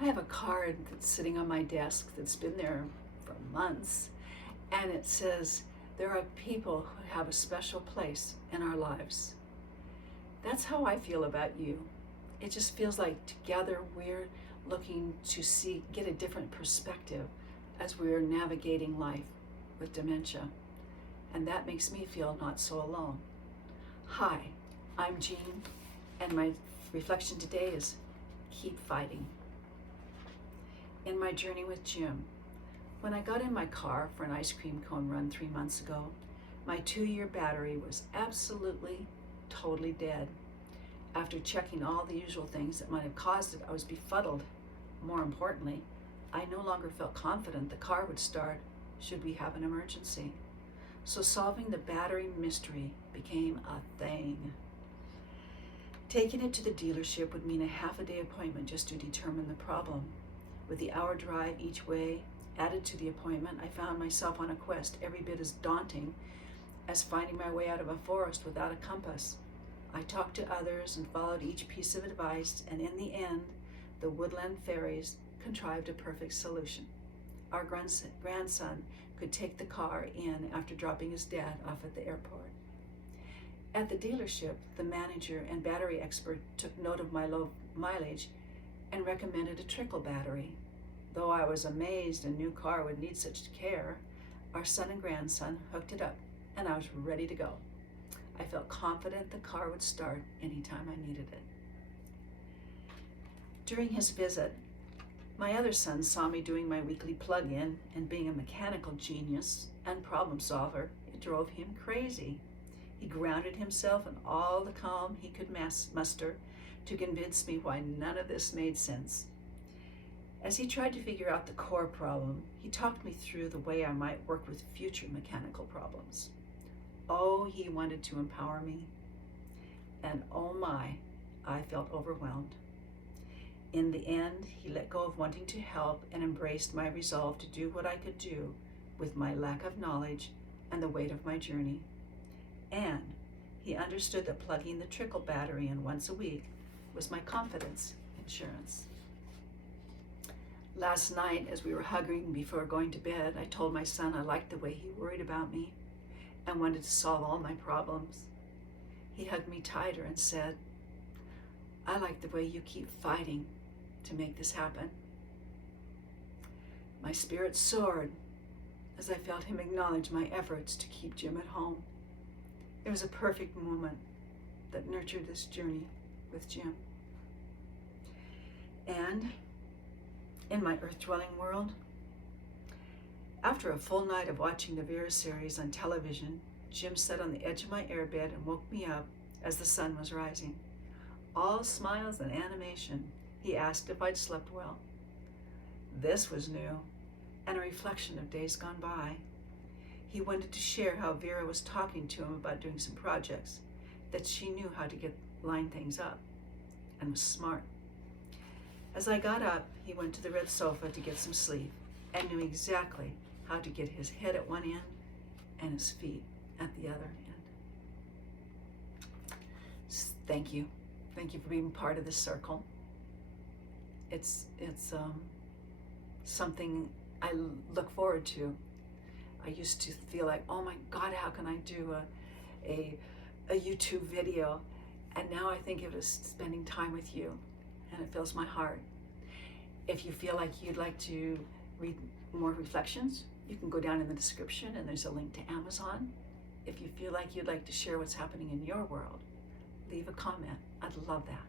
I have a card that's sitting on my desk that's been there for months, and it says, there are people who have a special place in our lives. That's how I feel about you. It just feels like together we're looking to get a different perspective as we're navigating life with dementia. And that makes me feel not so alone. Hi, I'm Jeanne, and my reflection today is keep fighting. In my journey with Jim, when I got in my car for an ice cream cone run 3 months ago, my 2-year battery was absolutely, totally dead. After checking all the usual things that might have caused it, I was befuddled. More importantly, I no longer felt confident the car would start should we have an emergency. So solving the battery mystery became a thing. Taking it to the dealership would mean a half-a-day appointment just to determine the problem. With the hour drive each way added to the appointment, I found myself on a quest every bit as daunting as finding my way out of a forest without a compass. I talked to others and followed each piece of advice, and in the end, the woodland fairies contrived a perfect solution. Our grandson could take the car in after dropping his dad off at the airport. At the dealership, the manager and battery expert took note of my low mileage and recommended a trickle battery. Though I was amazed a new car would need such care, our son and grandson hooked it up, and I was ready to go. I felt confident the car would start anytime I needed it. During his visit, my other son saw me doing my weekly plug-in, and being a mechanical genius and problem solver, it drove him crazy. He grounded himself in all the calm he could muster to convince me why none of this made sense. As he tried to figure out the core problem, he talked me through the way I might work with future mechanical problems. Oh, he wanted to empower me. And oh my, I felt overwhelmed. In the end, he let go of wanting to help and embraced my resolve to do what I could do with my lack of knowledge and the weight of my journey. And he understood that plugging the trickle battery in once a week was my confidence insurance. Last night, as we were hugging before going to bed, I told my son I liked the way he worried about me and wanted to solve all my problems. He hugged me tighter and said, I like the way you keep fighting to make this happen. My spirit soared as I felt him acknowledge my efforts to keep Jim at home. It was a perfect moment that nurtured this journey with Jim. And in my earth-dwelling world, after a full night of watching the Vera series on television, Jim sat on the edge of my airbed and woke me up as the sun was rising. All smiles and animation, he asked if I'd slept well. This was new and a reflection of days gone by. He wanted to share how Vera was talking to him about doing some projects, that she knew how to line things up and was smart. As I got up, he went to the red sofa to get some sleep and knew exactly how to get his head at one end and his feet at the other end. Thank you. Thank you for being part of this circle. It's something I look forward to. I used to feel like, oh my God, how can I do a YouTube video? And now I think of it as spending time with you, and it fills my heart. If you feel like you'd like to read more reflections, you can go down in the description and there's a link to Amazon. If you feel like you'd like to share what's happening in your world, leave a comment. I'd love that.